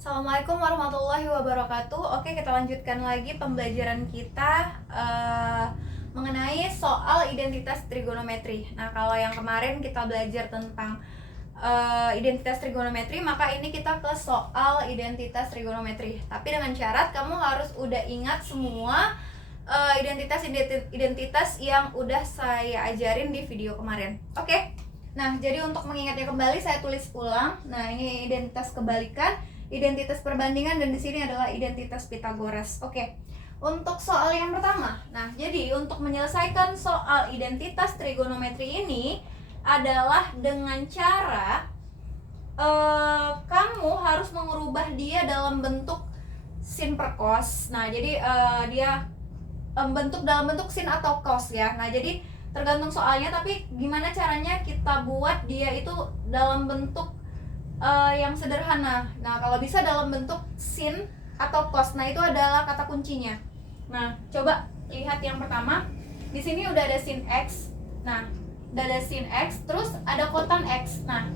Assalamualaikum warahmatullahi wabarakatuh. Oke, kita lanjutkan lagi pembelajaran kita mengenai soal identitas trigonometri. Nah, kalau yang kemarin kita belajar tentang identitas trigonometri, maka ini kita ke soal identitas trigonometri. Tapi dengan syarat kamu harus udah ingat semua identitas yang udah saya ajarin di video kemarin. Oke. Nah, jadi untuk mengingatnya kembali saya tulis ulang. Nah, ini identitas kebalikan, identitas perbandingan, dan di sini adalah identitas Pythagoras. Oke. Untuk soal yang pertama. Nah, jadi untuk menyelesaikan soal identitas trigonometri ini adalah dengan cara kamu harus mengubah dia dalam bentuk sin per cos. Nah, jadi dia bentuk dalam bentuk sin atau cos ya. Nah, jadi tergantung soalnya, tapi gimana caranya kita buat dia itu dalam bentuk yang sederhana. Nah, kalau bisa dalam bentuk sin atau cos. Nah, itu adalah kata kuncinya. Nah, coba lihat yang pertama. Di sini udah ada sin x. Nah, udah ada sin x, terus ada kotan x. Nah,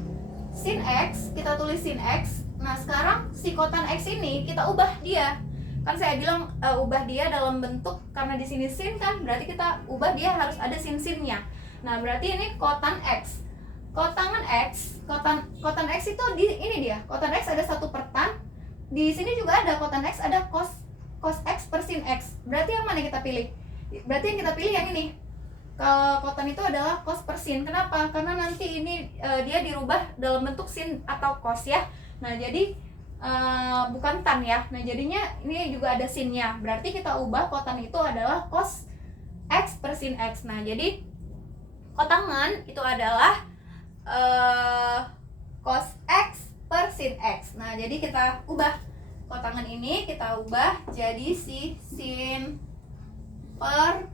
sin x, kita tulis sin x. Nah, sekarang si kotan x ini kita ubah dia. Kan saya bilang ubah dia dalam bentuk, karena di sini sin kan, berarti kita ubah dia harus ada sin-sinnya. Nah, berarti ini kotan x. Kotangan x, kotan x itu ini dia. Kotan x ada 1/tan. Di sini juga ada kotan x, ada cos x per sin x. Berarti yang mana kita pilih? Berarti yang kita pilih yang ini. Kalau kotan itu adalah cos per sin. Kenapa? Karena nanti ini dia dirubah dalam bentuk sin atau cos ya. Nah, jadi bukan tan ya. Nah, jadinya ini juga ada sinnya. Berarti kita ubah kotan itu adalah cos x per sin x. Nah, jadi kotangan itu adalah cos x per sin x. Nah, jadi kita ubah kotangan ini, kita ubah jadi si sin per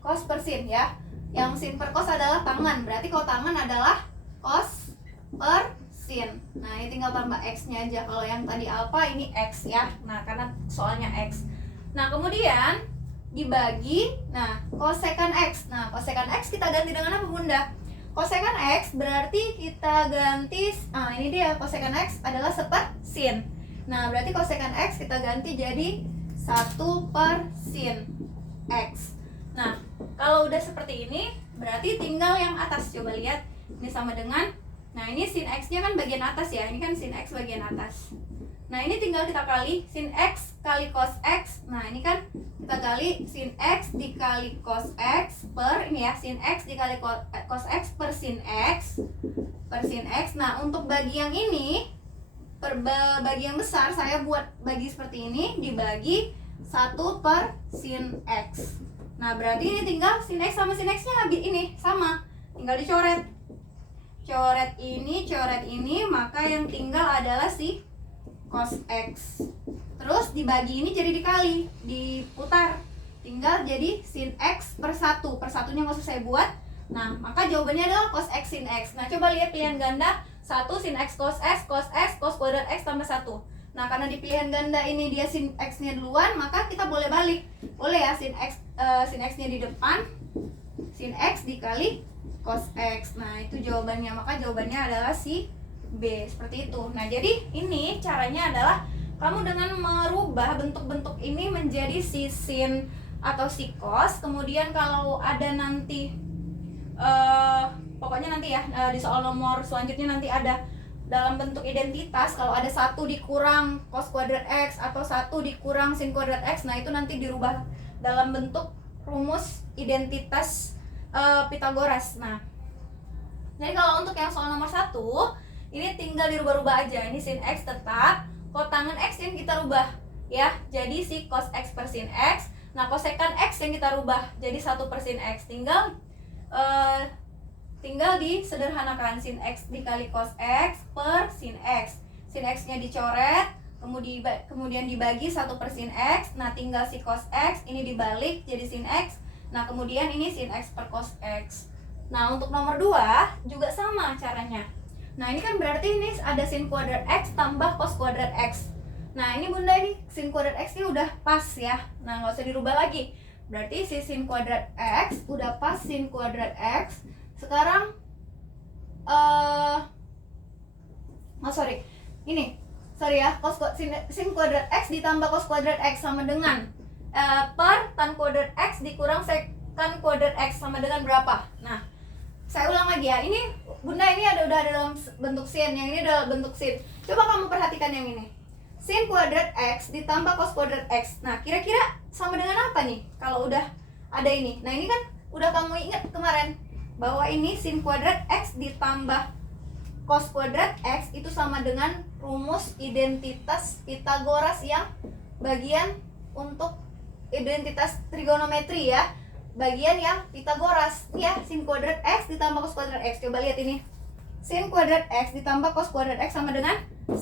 cos per sin ya. Yang sin per cos adalah tangan, berarti kotangan adalah cos per sin. Nah, ini tinggal tambah x-nya aja. Kalau yang tadi alpha, ini x ya. Nah, karena soalnya x. Nah, kemudian dibagi, nah, kosekan x. Nah, kosekan x kita ganti dengan apa, Bunda? Kosekan x berarti kita ganti, ini dia, kosekan x adalah seper sin. Nah, berarti kosekan x kita ganti jadi 1 per sin x. Nah, kalau udah seperti ini, berarti tinggal yang atas. Coba lihat, ini sama dengan, nah, ini sin x-nya kan bagian atas ya. Ini kan sin x bagian atas. Nah, ini tinggal kita kali sin x kali cos x. Nah, ini kan kita kali sin x dikali cos x per ini ya, sin x dikali cos x per sin x Nah, untuk bagi yang ini, bagi yang besar, saya buat bagi seperti ini, dibagi 1 per sin x. Nah, berarti ini tinggal sin x sama sin x-nya habis ini sama, tinggal dicoret. Coret ini, maka yang tinggal adalah si cos x. Terus dibagi ini jadi dikali, diputar, tinggal jadi sin x per 1. Per satunya nggak usah saya buat. Nah, maka jawabannya adalah cos x sin x. Nah, coba lihat pilihan ganda. 1 sin x, cos kuadrat x tambah 1. Nah, karena di pilihan ganda ini dia sin x-nya duluan, maka kita boleh balik. Boleh ya, sin x-nya di depan, sin x dikali cos x. Nah, itu jawabannya. Maka jawabannya adalah si B, seperti itu. Nah, jadi ini caranya adalah kamu dengan merubah bentuk-bentuk ini menjadi si sin atau si cos. Kemudian kalau ada nanti pokoknya nanti ya di soal nomor selanjutnya nanti ada dalam bentuk identitas, kalau ada 1 dikurang cos kuadrat x atau 1 dikurang sin kuadrat x, nah itu nanti dirubah dalam bentuk rumus identitas Pythagoras. Nah, jadi kalau untuk yang soal nomor 1, ini tinggal dirubah-rubah aja. Ini sin x tetap, kotangan x yang kita rubah ya, jadi si cos x per sin x. Nah, kosekan x yang kita rubah jadi 1 per sin x. Tinggal disederhanakan, sin x dikali cos x per sin x. Sin x-nya dicoret, kemudian dibagi 1 per sin x. Nah, tinggal si cos x ini dibalik jadi sin x. Nah, kemudian ini sin x per cos x. Nah, untuk nomor 2 juga sama caranya. Nah, ini kan berarti ini ada sin kuadrat x tambah cos kuadrat x. Nah, ini Bunda, ini sin kuadrat x ini udah pas ya. Nah, nggak usah dirubah lagi. Berarti si sin kuadrat x udah pas sin kuadrat x. Sekarang ini, sorry ya, sin kuadrat X ditambah cos kuadrat X sama dengan per tan kuadrat X dikurang sekan kuadrat X sama dengan berapa? Nah, saya ulang lagi ya, ini Bunda ini udah ada dalam bentuk sin, yang ini adalah bentuk sin. Coba kamu perhatikan yang ini, sin kuadrat X ditambah cos kuadrat X. Nah, kira-kira sama dengan apa nih kalau udah ada ini? Nah, ini kan udah kamu ingat kemarin bahwa ini sin kuadrat X ditambah cos kuadrat X itu sama dengan rumus identitas Pitagoras yang bagian untuk identitas trigonometri ya, bagian yang Pitagoras ya, sin kuadrat X ditambah cos kuadrat X. Coba lihat ini, sin kuadrat X ditambah cos kuadrat X sama dengan 1.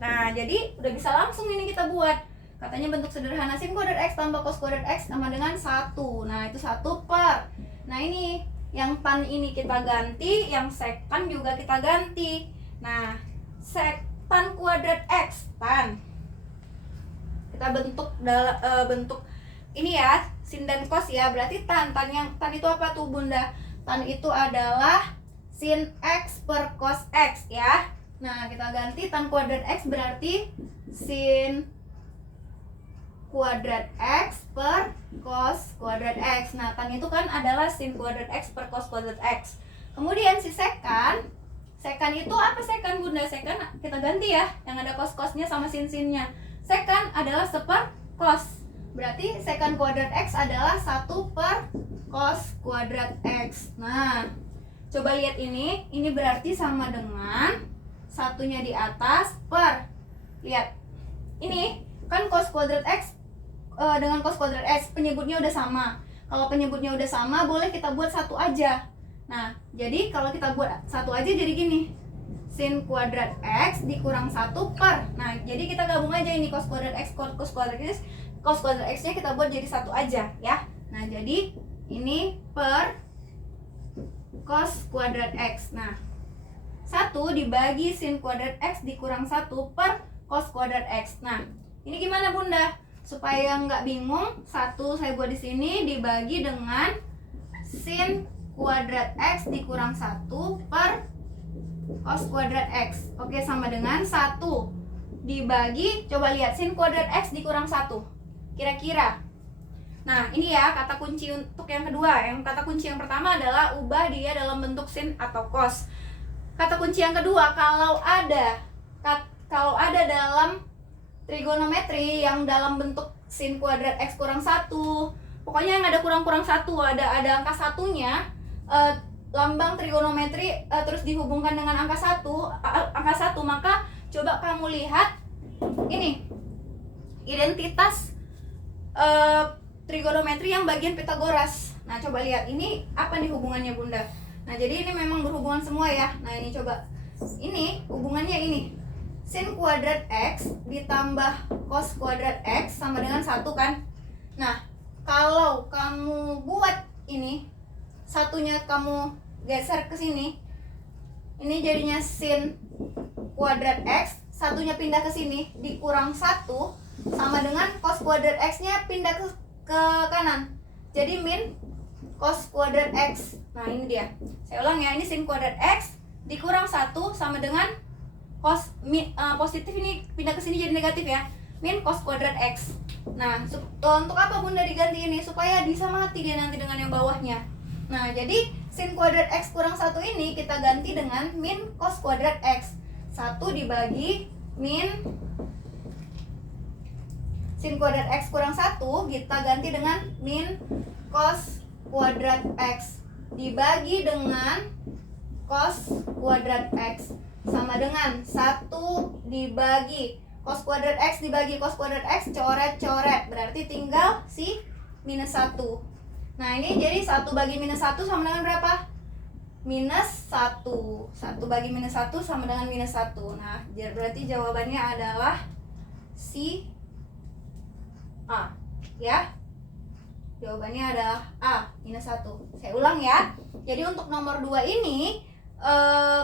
Nah, jadi udah bisa langsung ini kita buat. Katanya bentuk sederhana sin kuadrat X tambah cos kuadrat X sama dengan 1. Nah, itu 1 per. Nah, ini yang tan ini kita ganti, yang sekan juga kita ganti. Nah, tan kuadrat X, tan kita bentuk ini ya, sin dan cos ya, berarti tan itu apa tuh Bunda? Tan itu adalah sin X per cos X ya. Nah, kita ganti tan kuadrat X berarti sin kuadrat X per cos kuadrat X. Nah, tan itu kan adalah sin kuadrat X per cos kuadrat X. Kemudian si sekan itu apa sekan Bunda? Sekan kita ganti ya, yang ada cos-cosnya sama sin-sinnya. Sekan adalah seper cos. Berarti sekan kuadrat X adalah 1 per cos kuadrat X. Nah, coba lihat ini berarti sama dengan satunya di atas per, lihat ini kan cos kuadrat X dengan cos kuadrat X penyebutnya udah sama. Kalau penyebutnya udah sama, boleh kita buat satu aja. Nah, jadi kalau kita buat satu aja jadi gini, sin kuadrat X dikurang 1 per. Nah, jadi kita gabung aja ini cos kuadrat X, cos kuadrat X, cos kuadrat X nya kita buat jadi satu aja ya. Nah, jadi ini per cos kuadrat X. Nah, 1 dibagi sin kuadrat X dikurang 1 per cos kuadrat X. Nah, ini gimana Bunda? Supaya nggak bingung, 1 saya buat di sini dibagi dengan sin kuadrat X dikurang 1 per cos kuadrat X. Oke, sama dengan 1 dibagi, coba lihat, sin kuadrat X dikurang 1. Kira-kira. Nah, ini ya kata kunci untuk yang kedua. Yang kata kunci yang pertama adalah ubah dia dalam bentuk sin atau cos. Kata kunci yang kedua, kalau ada dalam trigonometri yang dalam bentuk sin kuadrat X kurang 1, pokoknya yang ada kurang-kurang 1, ada angka satunya, lambang trigonometri terus dihubungkan dengan angka 1, maka coba kamu lihat ini identitas trigonometri yang bagian Pitagoras. Nah, coba lihat ini apa nih hubungannya Bunda. Nah, jadi ini memang berhubungan semua ya. Nah, ini coba, ini hubungannya ini, sin kuadrat X ditambah cos kuadrat X sama dengan 1 kan. Nah, kalau kamu buat ini, satunya kamu geser ke sini, ini jadinya sin kuadrat X, satunya pindah ke sini, dikurang 1 sama dengan cos kuadrat X nya pindah ke kanan, jadi min cos kuadrat X. Nah, ini dia, saya ulang ya, ini sin kuadrat X dikurang 1 sama dengan cos positif ini pindah ke sini jadi negatif ya, min cos kuadrat X. Nah, untuk apa Bunda diganti ini? Supaya bisa mati dia nanti dengan yang bawahnya. Nah, jadi sin kuadrat X kurang 1 ini kita ganti dengan min cos kuadrat X. 1 dibagi min sin kuadrat X kurang 1 kita ganti dengan min cos kuadrat X dibagi dengan cos kuadrat X sama dengan 1 dibagi cos kuadrat X dibagi cos kuadrat X, coret-coret, berarti tinggal si minus 1. Nah, ini jadi 1 bagi minus 1 sama dengan berapa? Minus 1. 1 bagi minus 1 sama dengan minus 1. Nah, berarti jawabannya adalah si A ya. Jawabannya adalah A, minus 1. Saya ulang ya. Jadi untuk nomor 2 ini,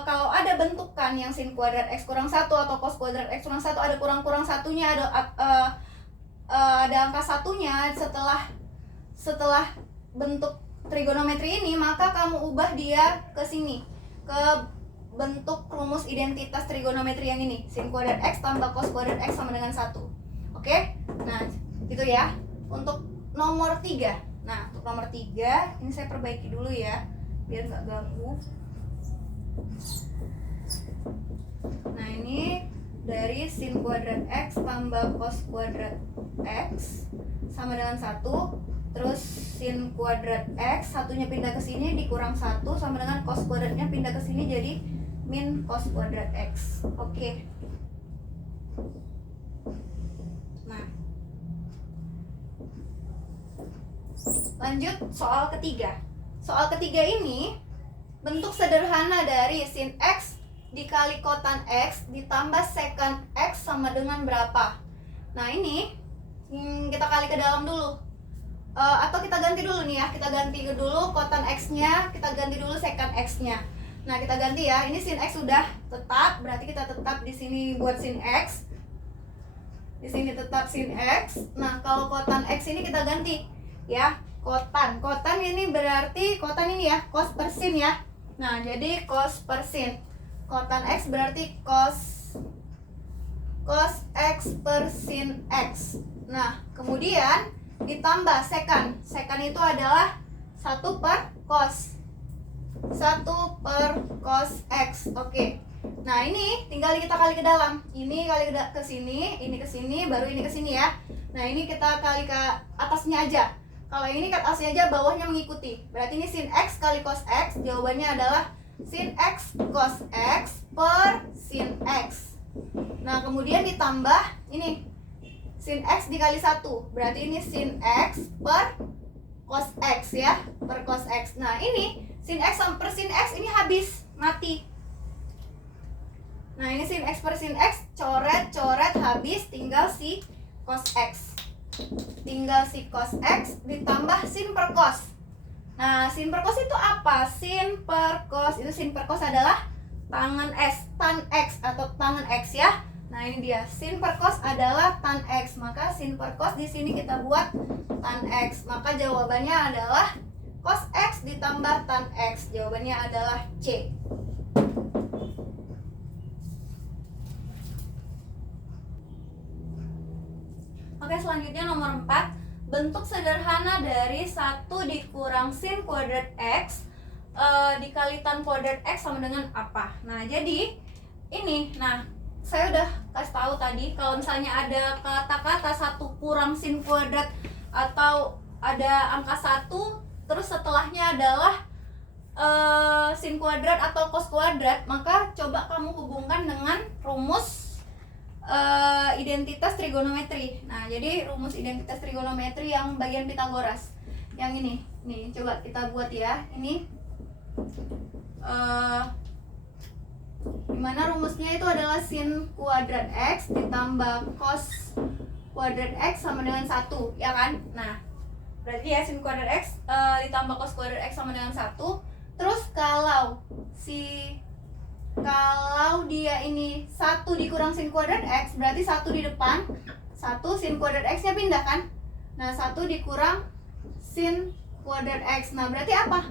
kalau ada bentukan yang sin kuadrat X kurang 1 atau cos kuadrat X kurang 1, ada kurang-kurang satunya, ada angka satunya setelah bentuk trigonometri ini, maka kamu ubah dia ke sini, ke bentuk rumus identitas trigonometri yang ini. Sin kuadrat X tambah cos kuadrat X sama dengan 1. Oke? Nah, gitu ya. Untuk nomor 3. Nah, untuk nomor 3, ini saya perbaiki dulu ya, biar nggak ganggu. Nah, ini dari sin kuadrat X tambah cos kuadrat X sama dengan 1. Terus sin kuadrat X, satunya pindah ke sini dikurang 1 sama dengan cos kuadratnya pindah ke sini jadi min cos kuadrat X. Oke. Nah, lanjut soal ketiga. Soal ketiga ini bentuk sederhana dari sin X dikali kotan X ditambah secant X sama dengan berapa? Nah, ini kita kali ke dalam dulu. Atau kita ganti dulu nih ya, kita ganti dulu kotan X-nya, kita ganti dulu secant X-nya. Nah, kita ganti ya. Ini sin X sudah tetap, berarti kita tetap di sini buat sin X. Di sini tetap sin X. Nah, kalau kotan X ini kita ganti ya, kotan. Kotan ini berarti kotan ini ya, cos per sin ya. Nah, jadi cos per sin. Kotan X berarti cos X per sin X. Nah, kemudian ditambah secant. Secant itu adalah 1 per cos. 1 per cos X. Oke. Nah, ini tinggal kita kali ke dalam. Ini kali ke sini, ini ke sini, baru ini ke sini ya. Nah, ini kita kali ke atasnya aja. Kalau ini ke atasnya aja, bawahnya mengikuti. Berarti ini sin X kali cos X. Jawabannya adalah sin X cos X per sin X. Nah, kemudian ditambah ini sin X dikali 1, berarti ini sin X per cos X ya, per cos X. Nah, ini sin X per sin X ini habis, mati. Nah, ini sin X per sin X, coret habis, tinggal si cos X. Tinggal si cos X ditambah sin per cos. Nah, sin per cos itu apa? Sin per cos, itu sin per cos adalah tangen S, tan X atau tangen X ya. Nah, ini dia, sin per cos adalah tan X. Maka sin per cos di sini kita buat tan X. Maka jawabannya adalah cos X ditambah tan X. Jawabannya adalah C. Oke, selanjutnya nomor 4. Bentuk sederhana dari 1 dikurang sin kuadrat X dikali tan kuadrat X sama dengan apa? Nah, jadi ini, saya udah kasih tahu tadi kalau misalnya ada kata-kata 1 kurang sin kuadrat atau ada angka 1 terus setelahnya adalah sin kuadrat atau cos kuadrat, maka coba kamu hubungkan dengan rumus identitas trigonometri. Nah, jadi rumus identitas trigonometri yang bagian Pitagoras yang ini. Nih, coba kita buat ya. Ini dimana rumusnya itu adalah sin kuadrat X ditambah cos kuadrat X sama dengan 1, ya kan? Nah, berarti ya sin kuadrat X ditambah cos kuadrat X sama dengan 1. Terus kalau dia ini 1 dikurang sin kuadrat X, berarti 1 di depan, 1 sin kuadrat X nya pindah kan? Nah, 1 dikurang sin kuadrat X. Nah, berarti apa?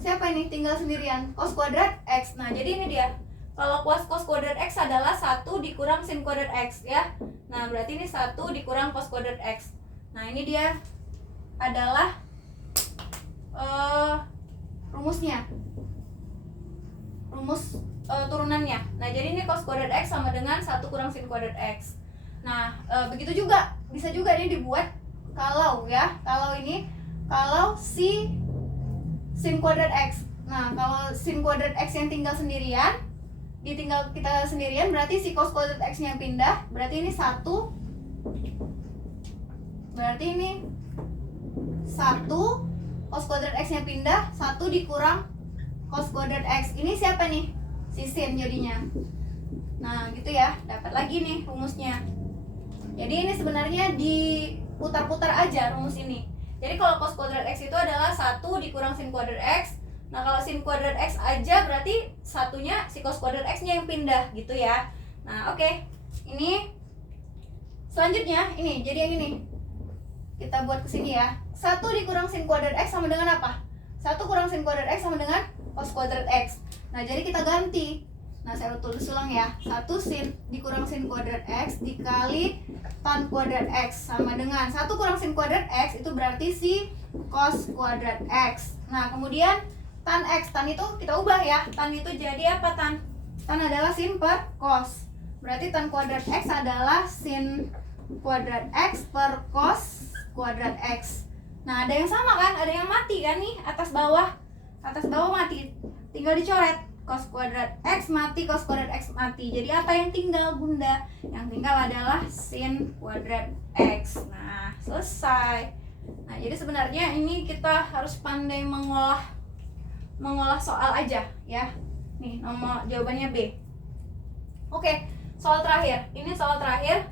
Siapa ini? Tinggal sendirian, cos kuadrat X. Nah, jadi ini dia. Kalau cos kuadrat X adalah 1 dikurang sin kuadrat X ya. Nah, berarti ini 1 dikurang cos kuadrat X. Nah, ini dia adalah rumusnya. Rumus turunannya. Nah, jadi ini cos kuadrat X sama dengan 1 kurang sin kuadrat X. Nah, begitu juga. Bisa juga ini dibuat kalau si sin kuadrat X. Nah, kalau sin kuadrat X yang tinggal sendirian, ditinggal kita sendirian, berarti si cos kuadrat X-nya pindah, berarti ini 1. Berarti ini 1 cos kuadrat X-nya pindah, 1 dikurang cos kuadrat X. Ini siapa nih? Si sin jadinya. Nah, gitu ya. Dapat lagi nih rumusnya. Jadi ini sebenarnya diputar-putar aja rumus ini. Jadi kalau cos kuadrat X itu adalah 1 dikurang sin kuadrat X. Nah, kalau sin kuadrat X aja berarti satunya si cos kuadrat X-nya yang pindah gitu ya. Nah, oke. Ini selanjutnya ini, jadi yang ini. Kita buat ke sini ya. 1 dikurang sin kuadrat X sama dengan apa? 1 kurang sin kuadrat X sama dengan cos kuadrat X. Nah, jadi kita ganti. Nah, saya tulis ulang ya. 1 sin dikurang sin kuadrat X dikali tan kuadrat X sama dengan 1 kurang sin kuadrat X itu berarti si cos kuadrat X. Nah, kemudian tan X, tan itu kita ubah ya. Tan itu jadi apa tan? Tan adalah sin per cos. Berarti tan kuadrat X adalah sin kuadrat X per cos kuadrat X. Nah, ada yang sama kan? Ada yang mati kan nih, atas bawah. Atas bawah mati. Tinggal dicoret. Cos kuadrat X mati, cos kuadrat X mati. Jadi apa yang tinggal Bunda? Yang tinggal adalah sin kuadrat X. Nah, selesai. Nah, jadi sebenarnya ini kita harus pandai mengolah soal aja ya. Nih, nomor jawabannya B. Oke, soal terakhir. Ini soal terakhir,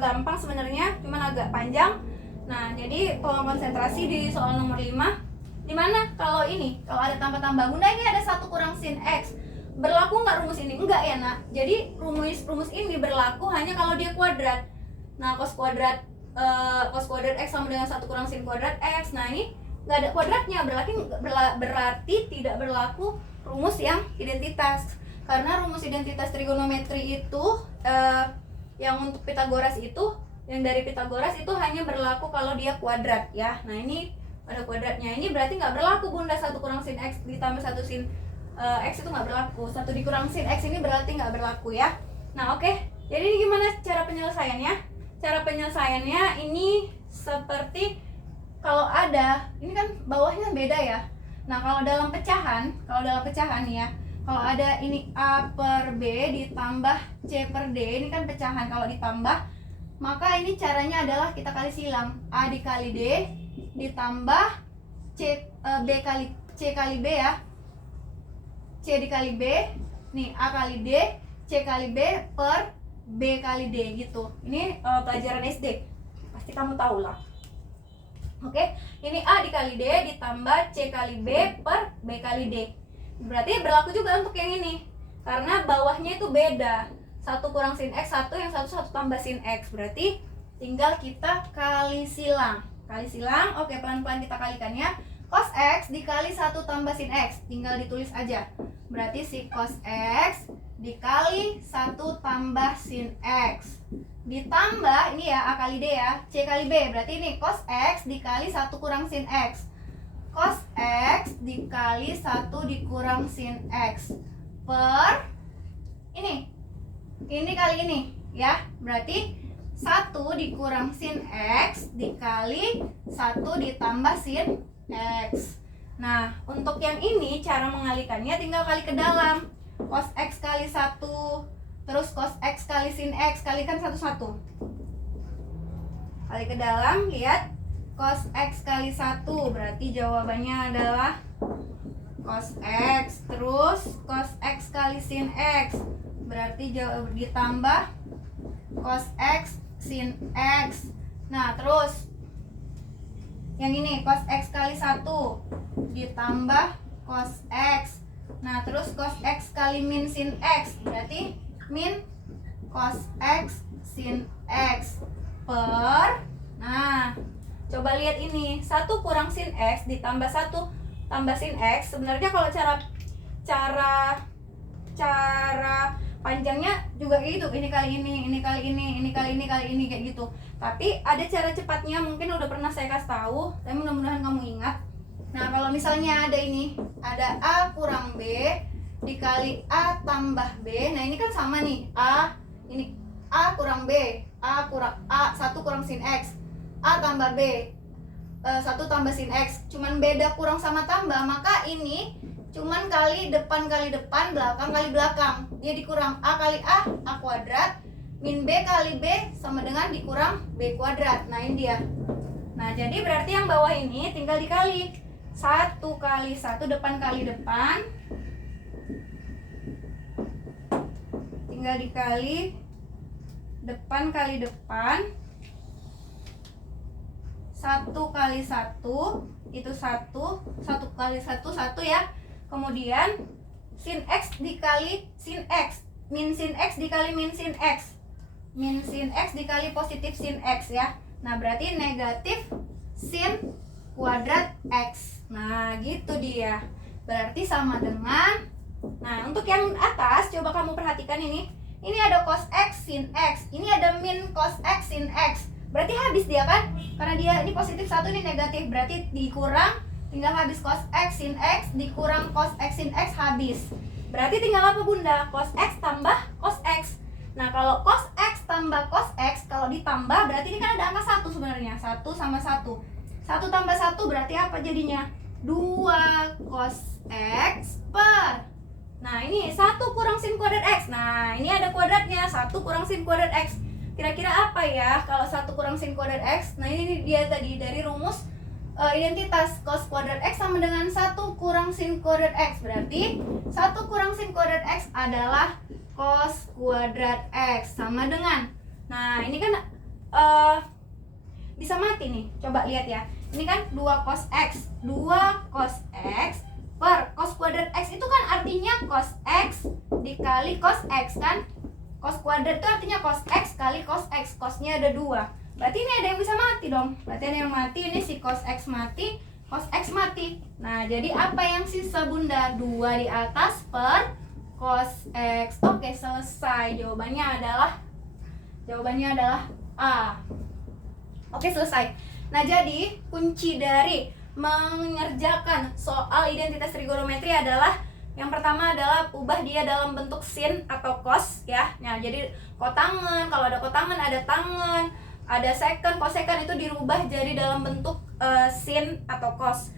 gampang sebenarnya, cuman agak panjang. Nah, jadi tolong konsentrasi di soal nomor 5. Dimana kalau ada tambah-tambah, Bunda ini ada 1 kurang sin X, berlaku nggak rumus ini? Enggak ya nak, jadi rumus ini berlaku hanya kalau dia kuadrat. Nah, cos kuadrat X sama dengan 1 kurang sin kuadrat X. Nah, ini nggak ada kuadratnya, berarti tidak berlaku rumus yang identitas. Karena rumus identitas trigonometri itu yang untuk Pitagoras itu, yang dari Pitagoras itu hanya berlaku kalau dia kuadrat ya. Nah, ini ada kuadratnya, ini berarti nggak berlaku Bunda. 1 kurang sin X ditambah 1 sin X itu nggak berlaku. 1 dikurang sin X ini berarti nggak berlaku ya. Nah, oke. Jadi ini gimana cara penyelesaiannya? Cara penyelesaiannya ini seperti kalau ada, ini kan bawahnya beda ya. Nah, kalau dalam pecahan ya, kalau ada ini A per B ditambah C per D, ini kan pecahan. Kalau ditambah, maka ini caranya adalah kita kali silang. A dikali D ditambah B kali C kali B ya. C dikali B, nih A kali D, C kali B per B kali D gitu. Ini pelajaran SD, pasti kamu tahu lah. Oke, ini A dikali D ditambah C kali B per B kali D. Berarti berlaku juga untuk yang ini, karena bawahnya itu beda. 1 kurang sin X, yang satu tambah sin X. Berarti tinggal kita kali silang. Oke, pelan-pelan kita kalikan ya. Cos X dikali 1 tambah sin X, tinggal ditulis aja. Berarti si cos X dikali 1 tambah sin X ditambah ini ya A kali D ya, C kali B. Berarti ini cos X dikali 1 kurang sin X. Cos X dikali 1 dikurang sin X per ini kali ini ya. Berarti 1 dikurang sin X dikali 1 ditambah sin X. Nah, untuk yang ini cara mengalikannya tinggal kali ke dalam. Cos X kali 1, terus cos X kali sin X, kalikan satu-satu. Kali ke dalam, lihat. Cos X kali 1, berarti jawabannya adalah cos X. Terus cos X kali sin X, berarti ditambah cos X sin X. Nah, terus yang ini cos X kali 1 ditambah cos X. Nah, terus cos X kali min sin X, berarti min cos X sin X per, nah coba lihat ini, 1 kurang sin X ditambah 1 tambah sin X. Sebenarnya kalau cara panjangnya juga gitu, ini kali ini kali ini kayak gitu. Tapi ada cara cepatnya, mungkin udah pernah saya kasih tahu, tapi mudah-mudahan kamu ingat. Nah, kalau misalnya ada ini, ada A kurang B dikali A tambah B. Nah, ini kan sama nih, ini A kurang B, A 1 kurang sin X, A tambah B, 1 tambah sin X, cuman beda kurang sama tambah, maka ini cuman kali depan, belakang kali belakang. Dia dikurang A kali A kuadrat, min B kali B sama dengan dikurang B kuadrat. Nah, ini dia. Nah, jadi berarti yang bawah ini tinggal dikali. 1 kali 1, depan kali depan, tinggal dikali depan kali depan. 1 kali 1 itu 1 kali 1 ya. Kemudian sin X dikali sin X, min sin X dikali min sin X, min sin X dikali positif sin X ya. Nah, berarti negatif sin kuadrat X. Nah, gitu dia. Berarti sama dengan Nah, untuk yang atas coba kamu perhatikan ini. Ini ada cos X sin X. Ini ada min cos X sin X. Berarti habis dia kan? Karena dia ini positif 1, ini negatif. Berarti dikurang, tinggal habis cos X sin X dikurang cos X sin X habis. Berarti tinggal apa Bunda? Cos X tambah cos X. Nah, kalau cos X tambah cos X, kalau ditambah berarti ini kan ada angka 1 sebenarnya. 1 sama 1. 1 tambah 1 berarti apa jadinya? 2 cos X per. Nah, ini 1 kurang sin kuadrat X. Nah, ini ada kuadratnya. 1 kurang sin kuadrat X. Kira-kira apa ya kalau 1 kurang sin kuadrat X? Nah, ini dia tadi dari rumus identitas cos kuadrat X sama dengan 1 kurang sin kuadrat X. Berarti 1 kurang sin kuadrat X adalah cos kuadrat X. Sama dengan, nah ini kan bisa mati nih. Coba lihat ya. Ini kan 2 cos X. 2 cos X per cos kuadrat X itu kan artinya cos X dikali cos X kan. Cos kuadrat itu artinya cos X kali cos X. Cosnya ada 2. Berarti ini ada yang bisa mati dong. Berarti ada yang mati, ini si cos X mati, cos X mati. Nah, jadi apa yang sisa Bunda? 2 di atas per cos X. Oke, selesai. Jawabannya adalah A. Oke, selesai. Nah, jadi kunci dari mengerjakan soal identitas trigonometri adalah yang pertama adalah ubah dia dalam bentuk sin atau cos ya. Nah, jadi kotangan, kalau ada kotangan ada tangan, ada secant, cosecant itu dirubah jadi dalam bentuk sin atau cos.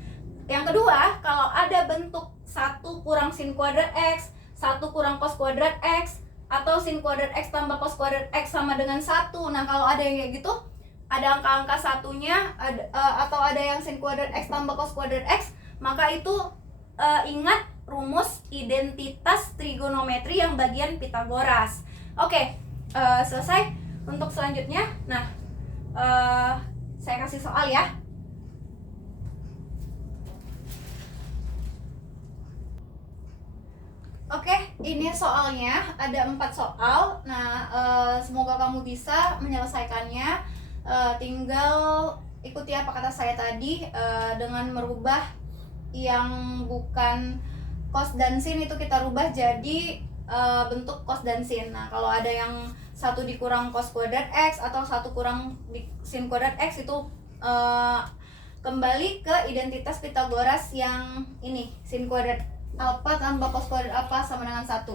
Yang kedua, kalau ada bentuk 1 kurang sin kuadrat X, 1 kurang cos kuadrat X, atau sin kuadrat X tambah cos kuadrat X sama dengan 1. Nah, kalau ada yang kayak gitu, ada angka-angka satunya atau ada yang sin kuadrat X tambah cos kuadrat X, maka itu ingat rumus identitas trigonometri yang bagian Pitagoras. Oke, selesai. Untuk selanjutnya, nah saya kasih soal ya. Oke, ini soalnya ada 4 soal. Nah, semoga kamu bisa menyelesaikannya. Tinggal ikuti apa kata saya tadi, dengan merubah yang bukan cos dan sin itu kita rubah jadi bentuk cos dan sin. Nah, kalau ada yang 1 dikurang cos kuadrat X atau 1 kurang sin kuadrat X itu kembali ke identitas Pitagoras yang ini, sin kuadrat alpha tambah cos kuadrat alpha sama dengan 1.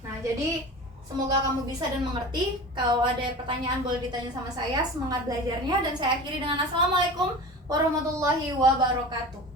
Nah, jadi semoga kamu bisa dan mengerti. Kalau ada pertanyaan boleh ditanya sama saya. Semangat belajarnya, dan saya akhiri dengan assalamualaikum warahmatullahi wabarakatuh.